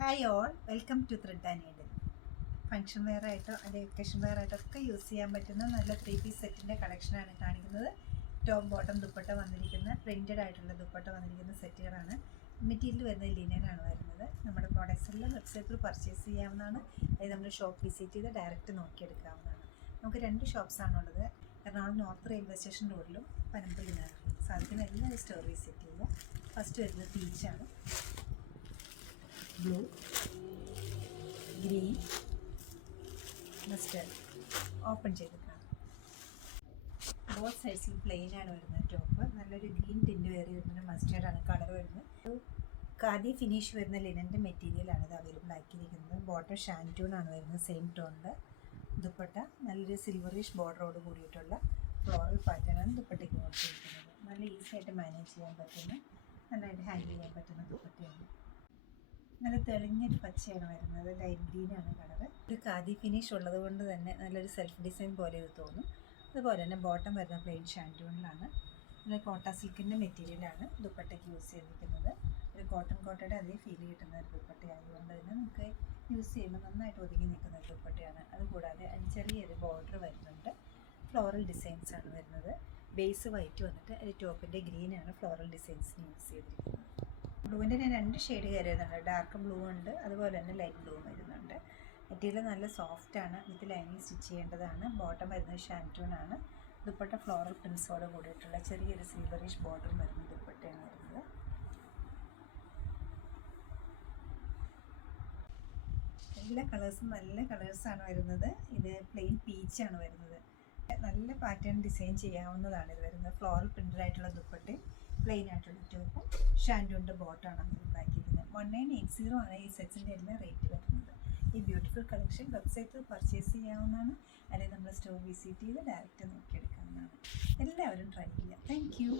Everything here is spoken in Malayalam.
Hi all, welcome to thread and needle. Function wear ആയിട്ടോ അല്ലെങ്കിൽ വെക്കേഷൻ വെയർ ആയിട്ടോ ഒക്കെ യൂസ് ചെയ്യാൻ പറ്റുന്ന നല്ല 3 പീസ് സെറ്റിൻ്റെ കളക്ഷനാണ് കാണിക്കുന്നത്. ടോപ്പ് ബോട്ടം ദുപ്പട്ട വന്നിരിക്കുന്ന പ്രിൻറ്റഡ് ആയിട്ടുള്ള ദുപ്പട്ട വന്നിരിക്കുന്ന സെറ്റുകളാണ്. മെറ്റീരിയൽ വരുന്നത് ലിനനാണ് വരുന്നത്. നമ്മുടെ പ്രോഡക്റ്റ്സ് എല്ലാം വെബ്സൈറ്റിൽ പർച്ചേസ് ചെയ്യാവുന്നതാണ്. അത് നമ്മൾ ഷോപ്പ് വിസിറ്റ് ചെയ്ത് ഡയറക്റ്റ് നോക്കിയെടുക്കാവുന്നതാണ്. നമുക്ക് 2 ഷോപ്സാണുള്ളത്. എറണാകുളം നോർത്ത് റെയിൽവേ സ്റ്റേഷൻ റോഡിലും പനമ്പള്ളി നഗറിലും. സാധിക്കുന്ന എല്ലാ സ്റ്റോർ വിസിറ്റ് ചെയ്യുക. ഫസ്റ്റ് വരുന്നത് പീച്ചാണ്, ബ്ലൂ, ഗ്രീൻ, മസ്റ്റേർഡ്. ഓപ്പൺ ചെയ്തിട്ടാണ്. ബോത്ത് സൈഡ്സിൽ പ്ലെയിൻ ആണ് വരുന്നത്. ടോപ്പ് നല്ലൊരു ഗ്രീൻ ടിൻറ്റ് വേറി വരുന്നൊരു മസ്റ്റേർഡാണ് കളർ വരുന്നത്. ഒരു ഖാദി ഫിനിഷ് വരുന്ന ലിനൻ്റെ മെറ്റീരിയലാണ് ഇത് അവൈലബിൾ ആക്കിയിരിക്കുന്നത്. ബോട്ടം ഷാൻറ്റൂൺ ആണ് വരുന്നത്, സെയിം ടോണിൽ. ദുപ്പട്ട നല്ലൊരു സിൽവറിഷ് ബോർഡറോട് കൂടിയിട്ടുള്ള ഫ്ലോറൽ പാറ്റേണാണ് ദുപ്പട്ടയ്ക്ക് കൊടുത്തിരിക്കുന്നത്. നല്ല ഈസി ആയിട്ട് മാനേജ് ചെയ്യാൻ പറ്റുന്ന, നന്നായിട്ട് ഹാൻഡിൽ ചെയ്യാൻ പറ്റുന്ന ദുപ്പട്ടയാണ്. നല്ല തെളിഞ്ഞൊരു പച്ചയാണ് വരുന്നത്, ലൈറ്റ് ഗ്രീനാണ് കളർ. ഒരു ഖാദി ഫിനിഷ് ഉള്ളത് കൊണ്ട് തന്നെ നല്ലൊരു സെൽഫ് ഡിസൈൻ പോലെ ഇത് തോന്നും. അതുപോലെ തന്നെ ബോട്ടം വരുന്ന പ്ലെയിൻ ഷാൻറ്റൂണിലാണ്. നല്ല കോട്ട സിൽക്കിൻ്റെ മെറ്റീരിയലാണ് ദുപ്പട്ടയ്ക്ക് യൂസ് ചെയ്തിരിക്കുന്നത്. ഒരു കോട്ടയുടെ അതേ ഫീൽ കിട്ടുന്ന ഒരു ദുപ്പട്ടയായതുകൊണ്ട് തന്നെ നമുക്ക് യൂസ് ചെയ്യുമ്പോൾ നന്നായിട്ട് ഒതുങ്ങി നിൽക്കുന്ന ഒരു ദുപ്പട്ടയാണ്. അതുകൂടാതെ അതിന് ചെറിയൊരു ബോർഡർ വരുന്നുണ്ട്. ഫ്ലോറൽ ഡിസൈൻസ് ആണ് വരുന്നത്. ബേസ് വൈറ്റ് വന്നിട്ട് അതിൽ ടോപ്പിൻ്റെ ഗ്രീനാണ് ഫ്ലോറൽ ഡിസൈൻസിന് യൂസ് ചെയ്തിരിക്കുന്നത്. ബ്ലൂവിൻ്റെ ഞാൻ 2 ഷെയ്ഡ് കയറിയതുണ്ട്. ഡാർക്ക് ബ്ലൂ ഉണ്ട്, അതുപോലെ തന്നെ ലൈറ്റ് ബ്ലൂ വരുന്നുണ്ട്. മെറ്റീരിയൽ നല്ല സോഫ്റ്റാണ്. വിത്ത് ലൈനിങ് സ്റ്റിച്ച് ചെയ്യേണ്ടതാണ്. ബോട്ടം വരുന്നത് ഷാൻറ്റൂൺ ആണ്. ദുപ്പട്ട ഫ്ലോറൽ പ്രിൻസോട് കൂടിയിട്ടുള്ള ചെറിയൊരു സിൽവറിഷ് ബോർഡറും വരുന്ന ദുപ്പട്ടയാണ് വരുന്നത്. എല്ലാ കളേഴ്സും നല്ല കളേഴ്സാണ് വരുന്നത്. ഇത് പ്ലെയിൻ പീച്ചാണ് വരുന്നത്. നല്ല പാറ്റേൺ ഡിസൈൻ ചെയ്യാവുന്നതാണ് ഇത് വരുന്നത്. ഫ്ലോറൽ പ്രിൻ്റഡ് ആയിട്ടുള്ള ദുപ്പട്ടയും പ്ലെയിൻ ആയിട്ടുള്ള ടോപ്പും ഷാൻറ്റൂണിൻ്റെ ബോട്ടാണ് ഉണ്ടാക്കിയിരിക്കുന്നത്. 1980 ആണ് ഈ സെറ്റ്സിൻ്റെ എല്ലാം റേറ്റ് വരുന്നത്. ഈ ബ്യൂട്ടിഫുൾ കളക്ഷൻ വെബ്സൈറ്റിൽ പർച്ചേസ് ചെയ്യാവുന്നതാണ്, അല്ലെങ്കിൽ നമ്മൾ സ്റ്റോർ വിസിറ്റ് ചെയ്ത് ഡയറക്റ്റ് നോക്കിയെടുക്കാവുന്നതാണ്. എല്ലാവരും ട്രൈ ചെയ്യുക. Thank you.